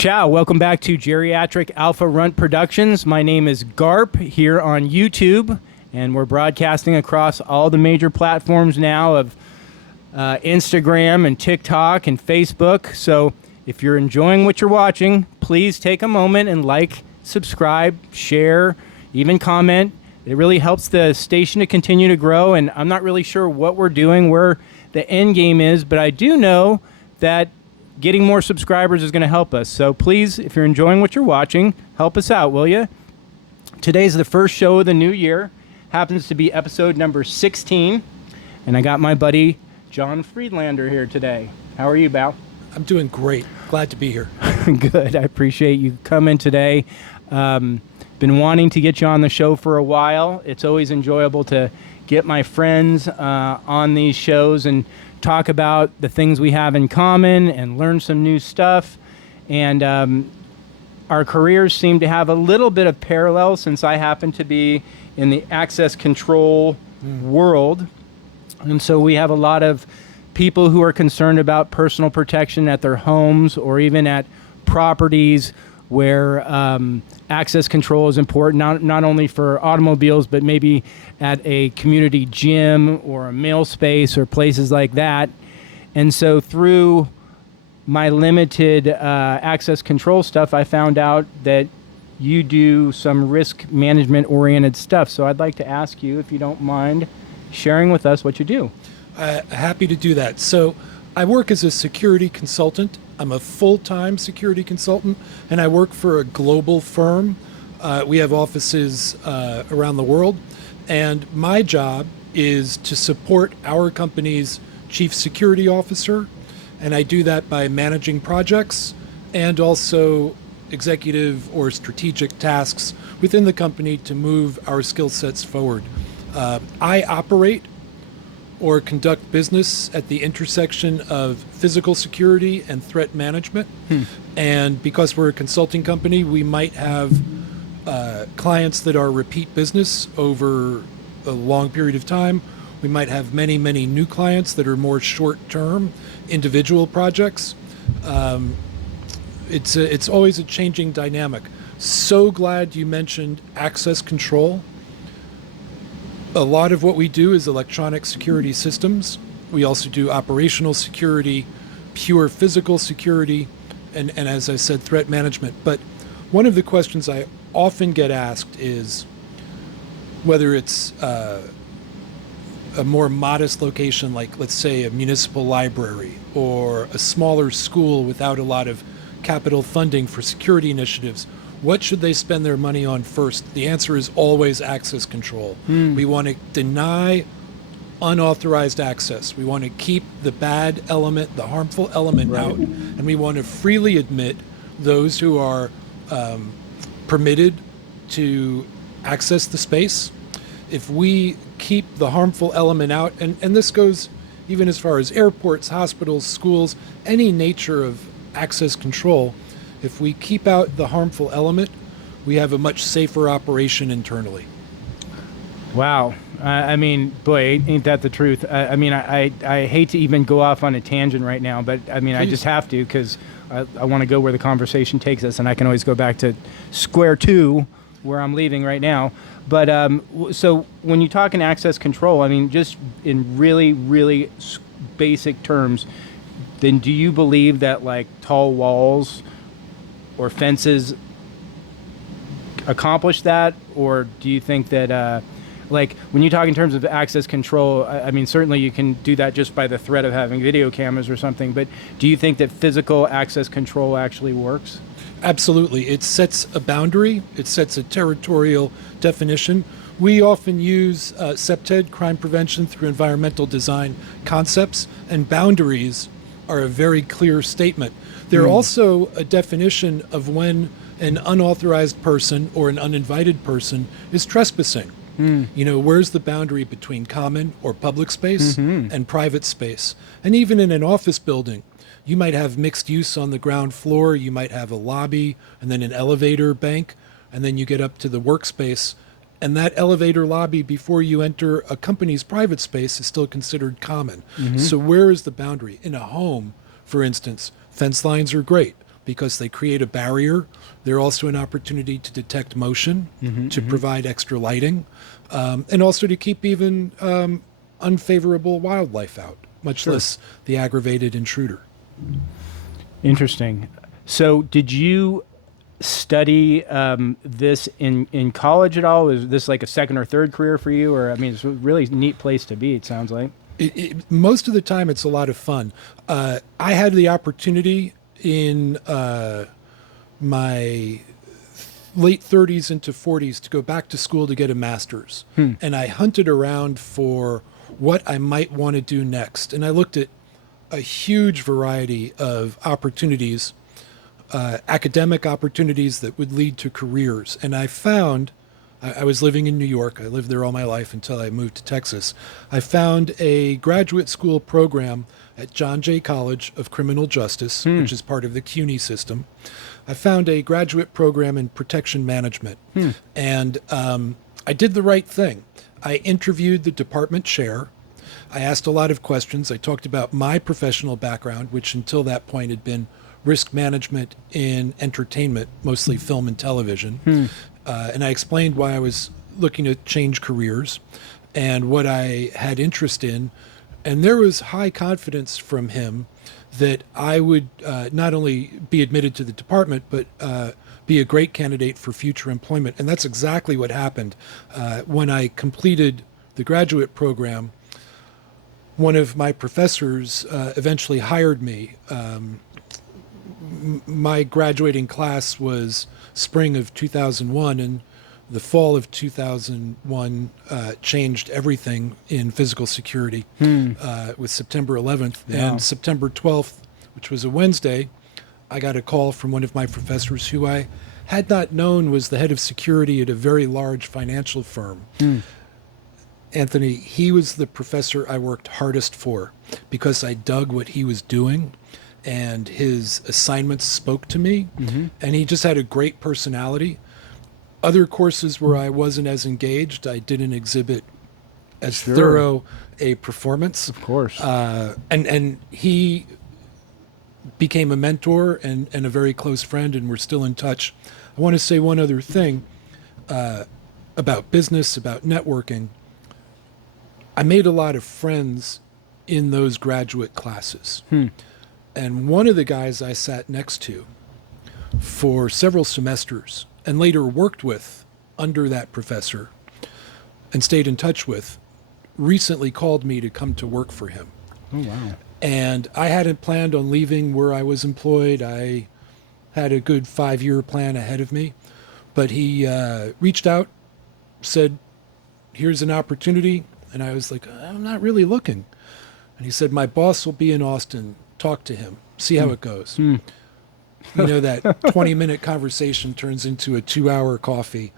Ciao, welcome back to Geriatric Alpha Runt Productions. My name is Garp here on YouTube, and we're broadcasting across all the major platforms now of Instagram and TikTok and Facebook. So if you're enjoying what you're watching, please take a moment and like, subscribe, share, even comment. It really helps the station to continue to grow, and I'm not really sure what we're doing, where the end game is, but I do know that getting more subscribers is going to help us. So please, if you're enjoying what you're watching, help us out, will you? Today's the first show of the new year. Happens to be episode number 16. And I got my buddy, John Friedlander, here today. How are you, Bal? I'm doing great. Glad to be here. Good. I appreciate you coming today. Been wanting to get you on the show for a while. It's always enjoyable to get my friends on these shows and talk about the things we have in common and learn some new stuff. And our careers seem to have a little bit of parallel, since I happen to be in the access control world. And so we have a lot of people who are concerned about personal protection at their homes or even at properties where access control is important, not only for automobiles, but maybe at a community gym or a mail space or places like that. And so through my limited access control stuff, I found out that you do some risk management oriented stuff. So I'd like to ask you, if you don't mind sharing with us what you do. Happy to do that. So I work as a security consultant. I'm a full-time security consultant, and I work for a global firm. We have offices around the world, and my job is to support our company's chief security officer, and I do that by managing projects and also executive or strategic tasks within the company to move our skill sets forward. I operate or conduct business at the intersection of physical security and threat management. And because we're a consulting company, we might have clients that are repeat business over a long period of time. We might have many, many new clients that are more short-term individual projects. It's always a changing dynamic. So glad you mentioned access control. A lot of what we do is electronic security systems. We also do operational security, pure physical security, and as I said, threat management. But one of the questions I often get asked is whether it's a more modest location, like let's say a municipal library or a smaller school without a lot of capital funding for security initiatives, what should they spend their money on first? The answer is always access control. We want to deny unauthorized access. We want to keep the bad element, the harmful element out, and we want to freely admit those who are permitted to access the space. If we keep the harmful element out, and this goes even as far as airports, hospitals, schools, any nature of access control, if we keep out the harmful element, we have a much safer operation internally. Wow. I mean, boy, ain't that the truth? I mean, I hate to even go off on a tangent right now, but I mean, Please. I just have to, because I want to go where the conversation takes us, and I can always go back to square two, where I'm leaving right now. But so when you talk in access control, I mean, just in really, really basic terms, then do you believe that like tall walls or fences accomplish that? Or do you think that like when you talk in terms of access control, I mean, certainly you can do that just by the threat of having video cameras or something, but do you think that physical access control actually works? Absolutely. It sets a boundary. It sets a territorial definition. We often use CPTED, crime prevention through environmental design concepts, and boundaries are a very clear statement. They're also a definition of when an unauthorized person or an uninvited person is trespassing. You know, where's the boundary between common or public space and private space? And even in an office building, you might have mixed use on the ground floor. You might have a lobby and then an elevator bank, and then you get up to the workspace. And that elevator lobby before you enter a company's private space is still considered common. So where is the boundary? In a home, for instance, fence lines are great. because they create a barrier. They're also an opportunity to detect motion, to provide extra lighting, and also to keep even unfavorable wildlife out, much less the aggravated intruder. Interesting. So did you study this in college at all? Is this like a second or third career for you? Or, I mean, it's a really neat place to be, it sounds like. Most of the time, it's a lot of fun. I had the opportunity in my late 30s into 40s to go back to school to get a master's. And I hunted around for what I might want to do next. And I looked at a huge variety of opportunities, academic opportunities that would lead to careers. And I found, I was living in New York. I lived there all my life until I moved to Texas. I found a graduate school program at John Jay College of Criminal Justice, which is part of the CUNY system. I found a graduate program in protection management. And I did the right thing. I interviewed the department chair. I asked a lot of questions. I talked about my professional background, which until that point had been risk management in entertainment, mostly film and television. And I explained why I was looking to change careers and what I had interest in. And there was high confidence from him that I would not only be admitted to the department, but be a great candidate for future employment. And that's exactly what happened. When I completed the graduate program, one of my professors eventually hired me. My graduating class was spring of 2001, and the fall of 2001 changed everything in physical security with September 11th. Yeah. And September 12th, which was a Wednesday, I got a call from one of my professors who I had not known was the head of security at a very large financial firm. Anthony, he was the professor I worked hardest for because I dug what he was doing and his assignments spoke to me. And he just had a great personality. Other courses where I wasn't as engaged, I didn't exhibit as thorough a performance. Of course. And he became a mentor and a very close friend, and we're still in touch. I want to say one other thing about business, about networking. I made a lot of friends in those graduate classes. And one of the guys I sat next to for several semesters and later worked with under that professor and stayed in touch with, recently called me to come to work for him. Oh, wow. And I hadn't planned on leaving where I was employed. I had a good 5-year plan ahead of me. But he reached out, said, here's an opportunity. And I was like, I'm not really looking. And he said, my boss will be in Austin. Talk to him. See how it goes. You know, that 20-minute conversation turns into a 2-hour coffee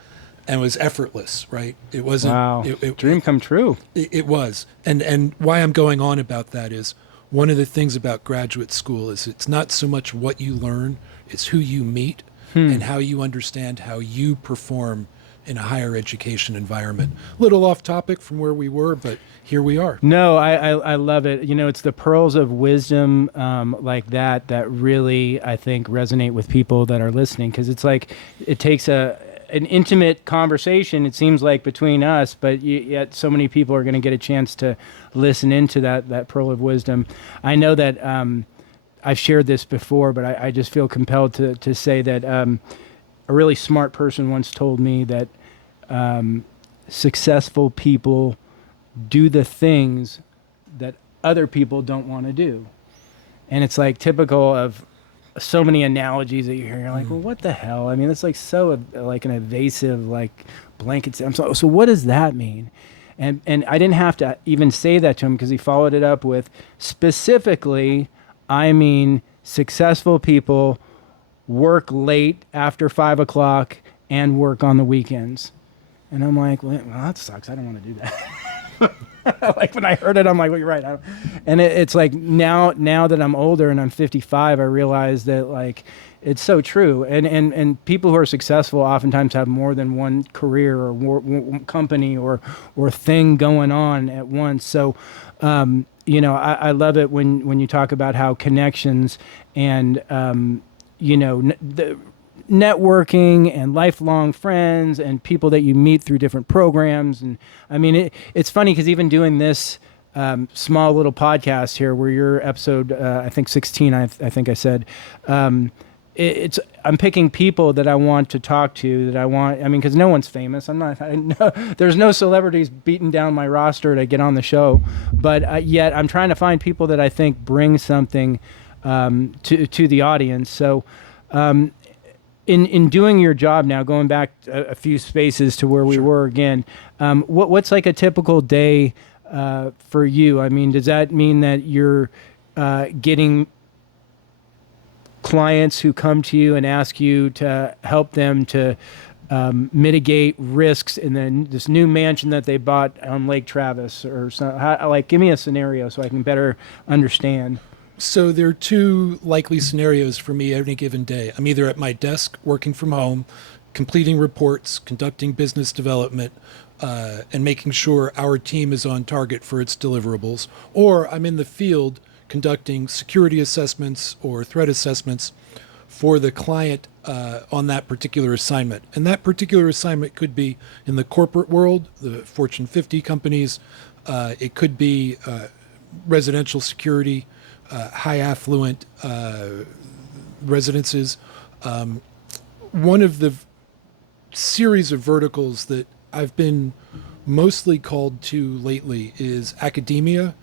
and was effortless, right? It wasn't. Wow. Dream come true. It was. And why I'm going on about that is one of the things about graduate school is it's not so much what you learn, it's who you meet and how you understand how you perform in a higher education environment. A little off topic from where we were, but here we are. No, I love it. You know, it's the pearls of wisdom like that really, I think, resonate with people that are listening, because it's like it takes an intimate conversation, it seems like, between us, but yet so many people are going to get a chance to listen into that pearl of wisdom. I know that I've shared this before, but I just feel compelled to say that a really smart person once told me that successful people do the things that other people don't want to do. And it's like typical of so many analogies that you hear. You're like, well, what the hell? I mean, it's like so like an evasive, like blanket. So what does that mean? And I didn't have to even say that to him, because he followed it up with, specifically, I mean, successful people work late after 5 o'clock and work on the weekends. And I'm like, well, that sucks. I don't want to do that. Like, when I heard it, I'm like, well, you're right. And it's like now that I'm older and I'm 55, I realize that, like, it's so true. And people who are successful oftentimes have more than one career or one company or thing going on at once. So, you know, I love it when you talk about how connections and the networking and lifelong friends and people that you meet through different programs. And I mean, it's funny because even doing this small little podcast here, where your episode, I think 16, I think I said, I'm picking people that I want to talk to, because no one's famous. There's no celebrities beating down my roster to get on the show, but yet I'm trying to find people that I think bring something to the audience. So in doing your job now, going back a few spaces to where we were again, what's like a typical day for you? I mean, does that mean that you're getting clients who come to you and ask you to help them to mitigate risks in this new mansion that they bought on Lake Travis, or something? Give me a scenario so I can better understand. So there are two likely scenarios for me any given day. I'm either at my desk working from home, completing reports, conducting business development, and making sure our team is on target for its deliverables, or I'm in the field conducting security assessments or threat assessments for the client on that particular assignment. And that particular assignment could be in the corporate world, the Fortune 50 companies. It could be residential security, high affluent residences. One of the series of verticals that I've been mostly called to lately is academia,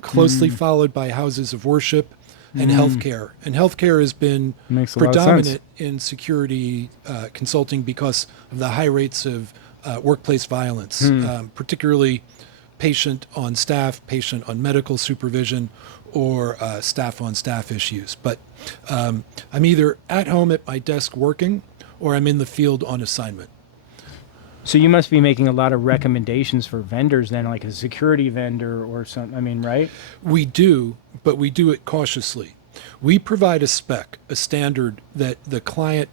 closely followed by houses of worship, and healthcare. And healthcare has been predominant in security consulting because of the high rates of workplace violence, particularly patient on staff, patient on medical supervision, or staff on staff issues. But I'm either at home at my desk working, or I'm in the field on assignment. So you must be making a lot of recommendations for vendors then, like a security vendor or something. I mean, right? We do, but we do it cautiously. We provide a spec, a standard that the client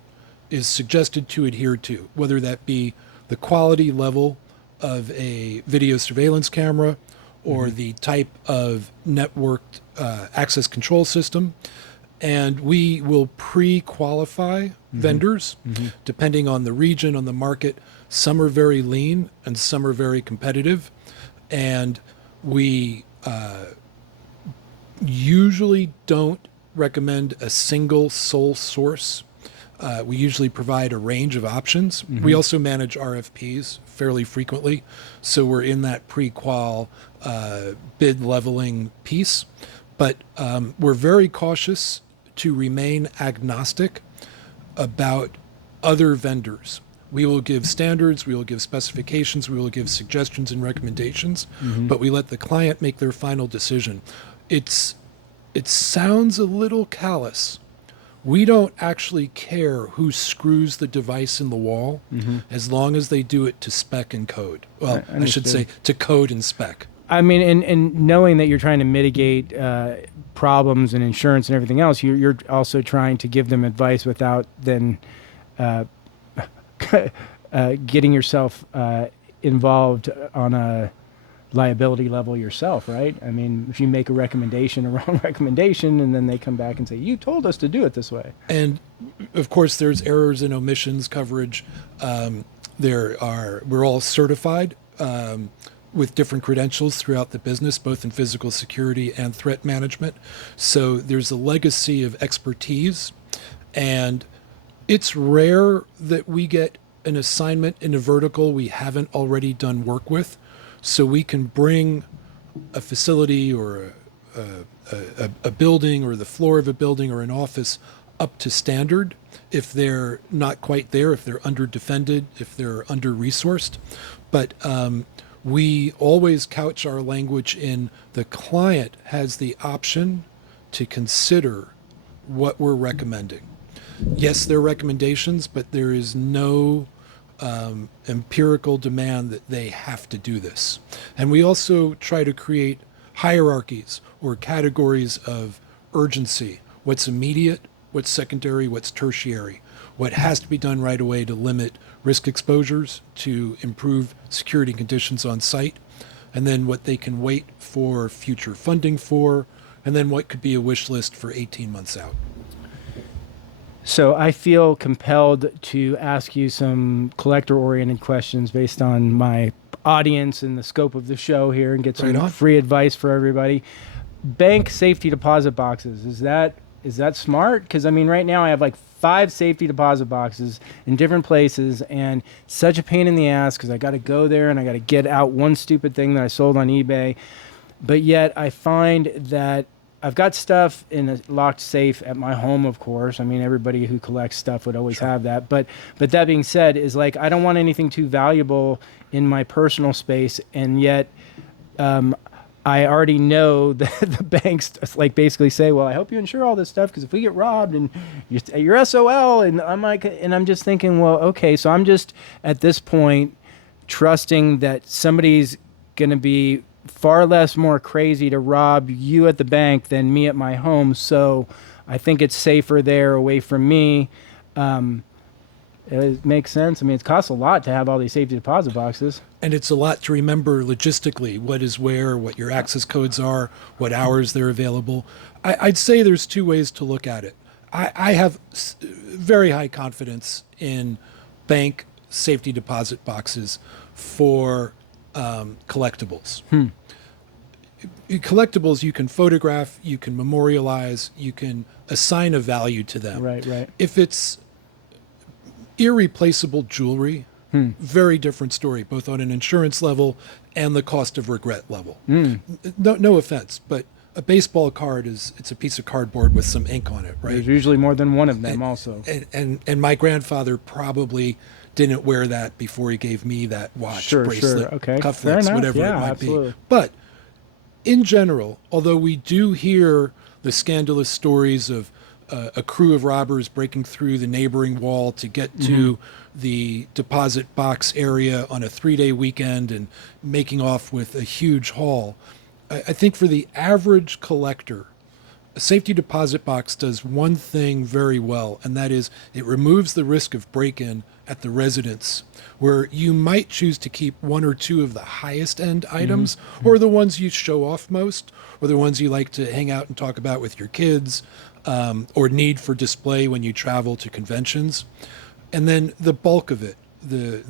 is suggested to adhere to, whether that be the quality level of a video surveillance camera or the type of networked access control system. And we will pre-qualify vendors depending on the region, on the market. Some are very lean and some are very competitive. And we usually don't recommend a single sole source. We usually provide a range of options. We also manage RFPs fairly frequently. So we're in that pre-qual bid leveling piece. But we're very cautious to remain agnostic about other vendors. We will give standards, we will give specifications, we will give suggestions and recommendations, but we let the client make their final decision. It sounds a little callous. We don't actually care who screws the device in the wall as long as they do it to spec and code. Well, I should say to code and spec. I mean, and knowing that you're trying to mitigate problems and insurance and everything else, you're also trying to give them advice without then getting yourself involved on a liability level yourself, right? I mean, if you make a recommendation, a wrong recommendation, and then they come back and say, you told us to do it this way. And of course, there's errors and omissions coverage. We're all certified with different credentials throughout the business, both in physical security and threat management. So there's a legacy of expertise, and it's rare that we get an assignment in a vertical we haven't already done work with. So we can bring a facility or a building or the floor of a building or an office up to standard if they're not quite there, if they're under-defended, if they're under-resourced. But we always couch our language in the client has the option to consider what we're recommending. Yes, there are recommendations, but there is no empirical demand that they have to do this. And we also try to create hierarchies or categories of urgency. What's immediate, what's secondary, what's tertiary. What has to be done right away to limit risk exposures, to improve security conditions on site, and then what they can wait for future funding for, and then what could be a wish list for 18 months out. So I feel compelled to ask you some collector-oriented questions based on my audience and the scope of the show here, and get Right some on. free advice for everybody. Bank safety deposit boxes, is that smart? Because I mean, right now I have like 5 safety deposit boxes in different places, and such a pain in the ass because I got to go there and I got to get out one stupid thing that I sold on eBay. But yet I find that I've got stuff in a locked safe at my home, of course. I mean, everybody who collects stuff would always have that. But that being said, is like I don't want anything too valuable in my personal space, and yet I already know that the banks like basically say, "Well, I hope you insure all this stuff because if we get robbed and you're SOL," and I'm like, and I'm just thinking, well, okay, so I'm just at this point trusting that somebody's going to be far less more crazy to rob you at the bank than me at my home. So I think it's safer there away from me. It makes sense. I mean, it costs a lot to have all these safety deposit boxes. And it's a lot to remember logistically, what is where, what your access codes are, what hours they're available. I'd say there's 2 ways to look at it. I have very high confidence in bank safety deposit boxes for collectibles. Collectibles you can photograph, you can memorialize, you can assign a value to them. Right. If it's irreplaceable jewelry, very different story, both on an insurance level and the cost of regret level. No offense, but a baseball card it's a piece of cardboard with some ink on it, right? There's usually more than one of them also. And my grandfather probably didn't wear that before he gave me that watch, bracelet, okay. cufflinks, whatever Yeah, it might absolutely. be. But in general, although we do hear the scandalous stories of a crew of robbers breaking through the neighboring wall to get to the deposit box area on a 3-day weekend and making off with a huge haul, I think for the average collector, a safety deposit box does one thing very well, and that is it removes the risk of break-in at the residence, where you might choose to keep 1 or 2 of the highest end items, or the ones you show off most, or the ones you like to hang out and talk about with your kids, or need for display when you travel to conventions. And then the bulk of it, the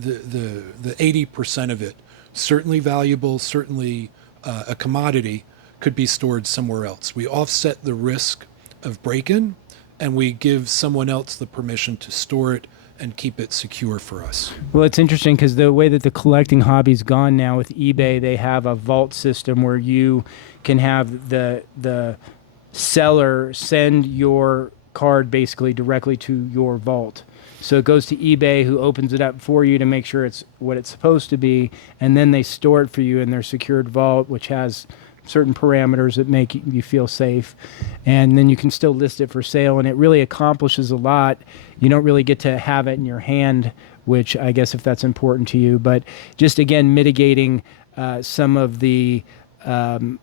80% of it, certainly valuable, certainly a commodity, could be stored somewhere else. We offset the risk of break-in, and we give someone else the permission to store it and keep it secure for us. Well, it's interesting because the way that the collecting hobby's gone now with eBay, they have a vault system where you can have the seller send your card basically directly to your vault. So it goes to eBay, who opens it up for you to make sure it's what it's supposed to be, and then they store it for you in their secured vault, which has certain parameters that make you feel safe. And then you can still list it for sale, and it really accomplishes a lot. You don't really get to have it in your hand, which I guess if that's important to you, but just again mitigating some of the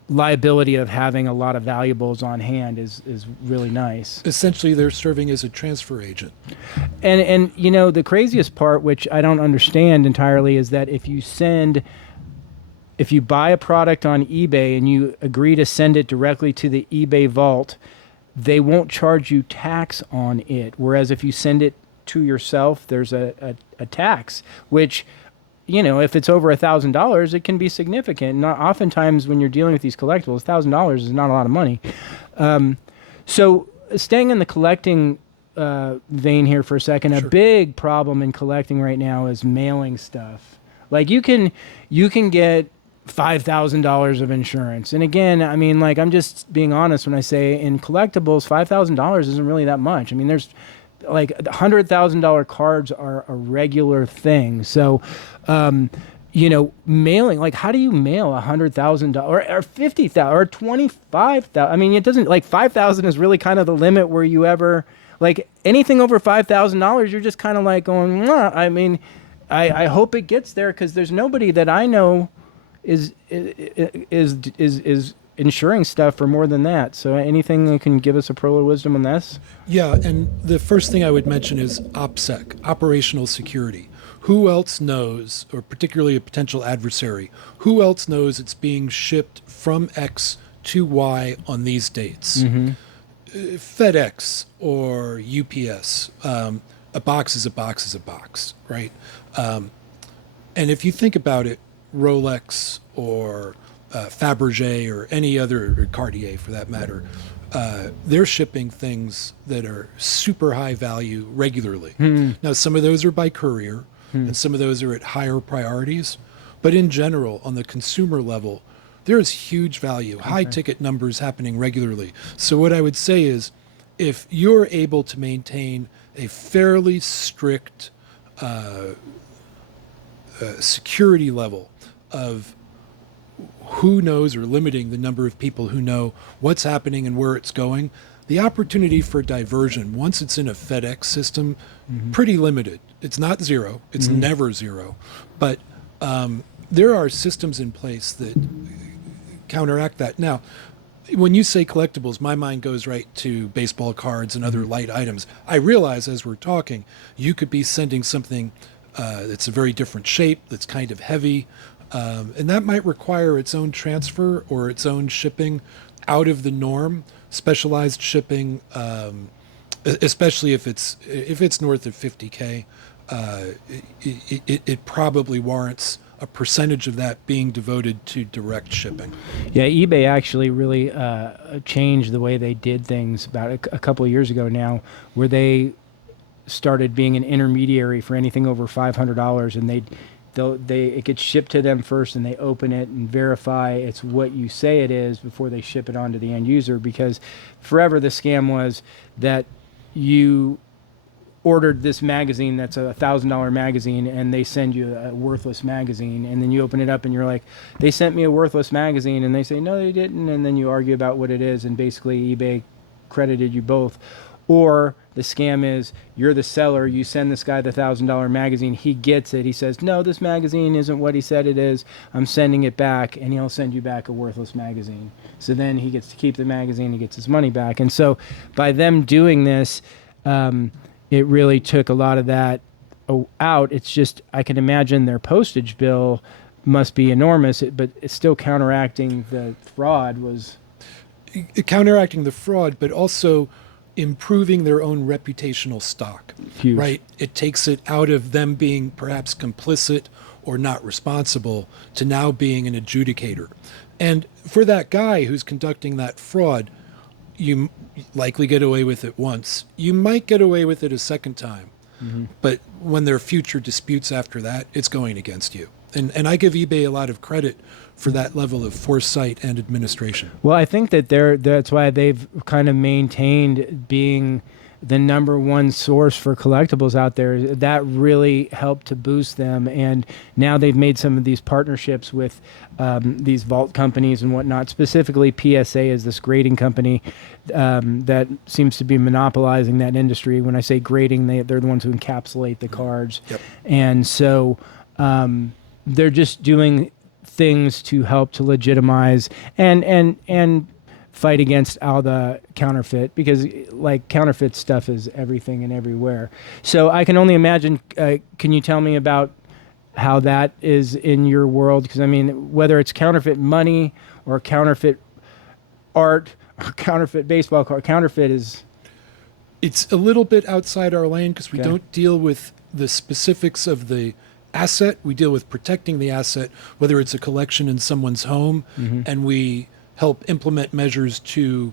liability of having a lot of valuables on hand is really nice. Essentially, they're serving as a transfer agent. And you know, the craziest part, which I don't understand entirely, is that if you buy a product on eBay and you agree to send it directly to the eBay vault, they won't charge you tax on it. Whereas if you send it to yourself, there's a tax, which, you know, if it's over $1,000, it can be significant. Not oftentimes when you're dealing with these collectibles, $1,000 is not a lot of money. So staying in the collecting vein here for a second, Sure. A big problem in collecting right now is mailing stuff. Like you can get $5,000 of insurance. And again, I mean, like, I'm just being honest when I say in collectibles, $5,000 isn't really that much. I mean, there's like $100,000 cards are a regular thing. So, you know, mailing, like, how do you mail $100,000 or $50,000 or $25,000? I mean, it doesn't, like, $5,000 is really kind of the limit where you ever, like, anything over $5,000, you're just kind of like going, mwah. I mean, I hope it gets there, because there's nobody that I know is insuring stuff for more than that. So anything that can give us a pearl of wisdom on this? Yeah, and the first thing I would mention is OPSEC, operational security. Who else knows, or particularly a potential adversary, who else knows it's being shipped from X to Y on these dates? FedEx or UPS, a box is a box is a box, right? And if you think about it, Rolex or Fabergé or any other, or Cartier for that matter, they're shipping things that are super high value regularly. Now, some of those are by courier, and some of those are at higher priorities. But in general, on the consumer level, there is huge value, high ticket numbers happening regularly. So what I would say is, if you're able to maintain a fairly strict security level of who knows, or limiting the number of people who know what's happening and where it's going, the opportunity for diversion, once it's in a FedEx system, pretty limited. It's not zero. It's never zero. But there are systems in place that counteract that. Now, when you say collectibles, my mind goes right to baseball cards and other light items. I realize as we're talking, you could be sending something that's a very different shape, that's kind of heavy, and that might require its own transfer or its own shipping out of the norm, specialized shipping, especially if it's north of 50K. It probably warrants a percentage of that being devoted to direct shipping. Yeah, eBay actually really changed the way they did things about a couple of years ago now, where they started being an intermediary for anything over $500, and it gets shipped to them first, and they open it and verify it's what you say it is before they ship it on to the end user. Because forever the scam was that you ordered this magazine that's a $1,000 magazine, and they send you a worthless magazine, and then you open it up and you're like, they sent me a worthless magazine, and they say no they didn't, and then you argue about what it is, and basically eBay credited you both. Or the scam is, you're the seller, you send this guy the $1,000 magazine, he gets it, he says, no, this magazine isn't what he said it is, I'm sending it back, and he'll send you back a worthless magazine. So then he gets to keep the magazine, he gets his money back. And so by them doing this, it really took a lot of that out. It's just, I can imagine their postage bill must be enormous, but it's still counteracting the fraud was... Counteracting the fraud, but also improving their own reputational stock. Huge. Right? It takes it out of them being perhaps complicit or not responsible to now being an adjudicator. And for that guy who's conducting that fraud, you likely get away with it once. You might get away with it a second time. But when there are future disputes after that, it's going against you. And I give eBay a lot of credit for that level of foresight and administration. Well, I think that that's why they've kind of maintained being the number one source for collectibles out there. That really helped to boost them. And now they've made some of these partnerships with these vault companies and whatnot. Specifically, PSA is this grading company that seems to be monopolizing that industry. When I say grading, they're the ones who encapsulate the cards. Yep. And so they're just doing things to help to legitimize and fight against all the counterfeit, because like counterfeit stuff is everything and everywhere. So I can only imagine, can you tell me about how that is in your world? Because I mean, whether it's counterfeit money or counterfeit art or counterfeit baseball card, counterfeit is... It's a little bit outside our lane because we don't deal with the specifics of the asset. We deal with protecting the asset, whether it's a collection in someone's home, and we help implement measures to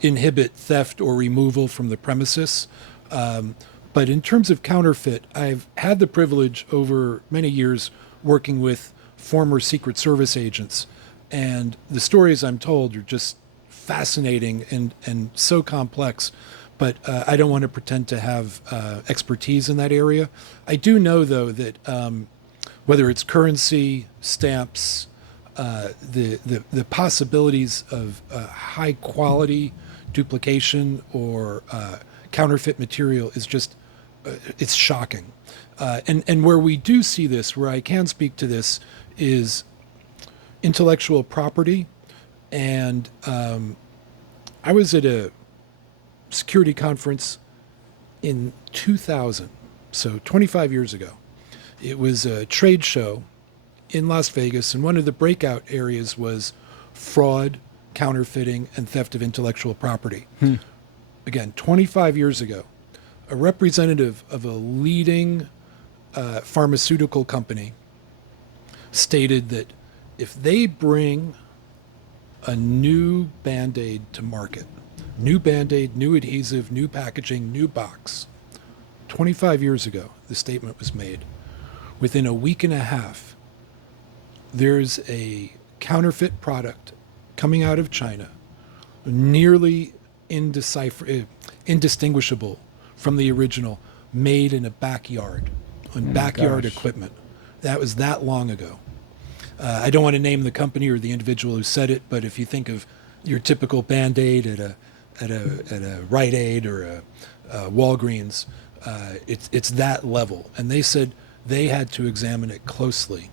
inhibit theft or removal from the premises. But in terms of counterfeit, I've had the privilege over many years working with former Secret Service agents, and the stories I'm told are just fascinating and so complex. But I don't want to pretend to have expertise in that area. I do know, though, that whether it's currency, stamps, the possibilities of high quality duplication or counterfeit material is just it's shocking. And where we do see this, where I can speak to this, is intellectual property. And I was at a security conference in 2000, so 25 years ago. It was a trade show in Las Vegas, and one of the breakout areas was fraud, counterfeiting, and theft of intellectual property. Again, 25 years ago, a representative of a leading pharmaceutical company stated that if they bring a new Band-Aid to market, new Band-Aid, new adhesive, new packaging, new box, 25 years ago, the statement was made. Within a week and a half, there's a counterfeit product coming out of China, nearly indistinguishable from the original, made in a backyard, on backyard equipment. That was that long ago. I don't want to name the company or the individual who said it, but if you think of your typical Band-Aid at a Rite Aid or a Walgreens, it's that level. And they said they had to examine it closely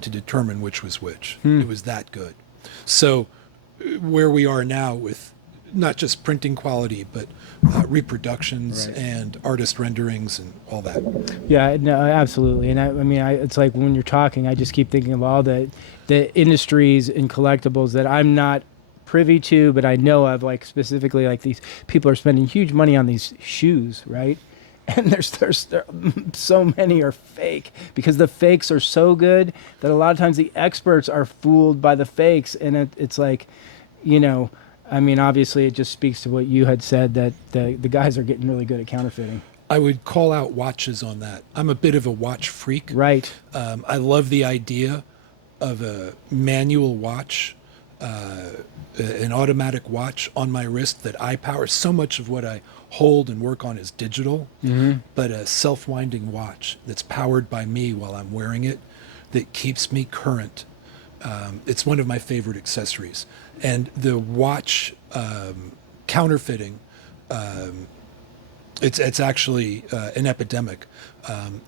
to determine which was which. It was that good. So where we are now with not just printing quality, but reproductions and artist renderings and all that. Yeah, no, absolutely. And I mean, it's like when you're talking, I just keep thinking of all the industries in collectibles that I'm not privy to, but I know of, like specifically like these people are spending huge money on these shoes, right? And there's so many are fake because the fakes are so good that a lot of times the experts are fooled by the fakes. And it's like, you know, I mean, obviously it just speaks to what you had said, that the guys are getting really good at counterfeiting. I would call out watches on that. I'm a bit of a watch freak. Right. I love the idea of a manual watch, an automatic watch on my wrist that I power. So much of what I hold and work on is digital, but a self-winding watch that's powered by me while I'm wearing it, that keeps me current. It's one of my favorite accessories. And the watch counterfeiting, it's actually an epidemic.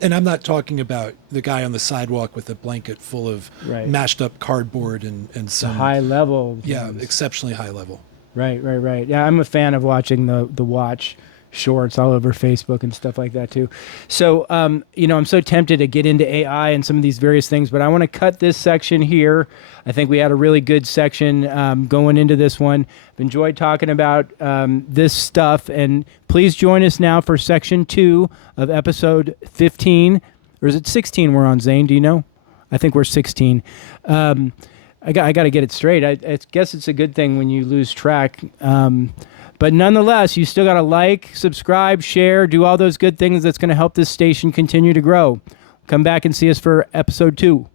And I'm not talking about the guy on the sidewalk with a blanket full of mashed up cardboard and some high level. Yeah, exceptionally high level. Right. Yeah, I'm a fan of watching the watch shorts all over Facebook and stuff like that too. So, you know, I'm so tempted to get into AI and some of these various things, but I want to cut this section here. I think we had a really good section going into this one. I've enjoyed talking about this stuff, and please join us now for section 2 of episode 15. Or is it 16 we're on, Zane? Do you know? I think we're 16. I got to get it straight. I guess it's a good thing when you lose track. But nonetheless, you still got to like, subscribe, share, do all those good things that's going to help this station continue to grow. Come back and see us for episode 2.